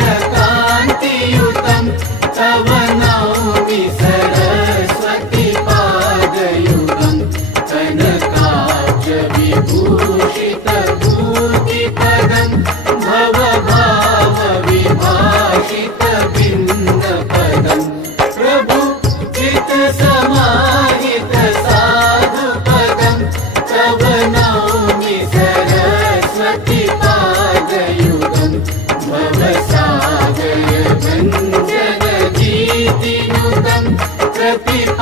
कान्तियुतं तव नौमि सरस्वती पादयुगं कनकाब्जविभूषितभूतिपदं भवभावविभाषितबिन्दपदं प्रभु चित्तसमाहित साधुपदं तव नौमि सरस्वती पादयुगं भवसागरभञ्जनगीतिनुतं प्रतिपा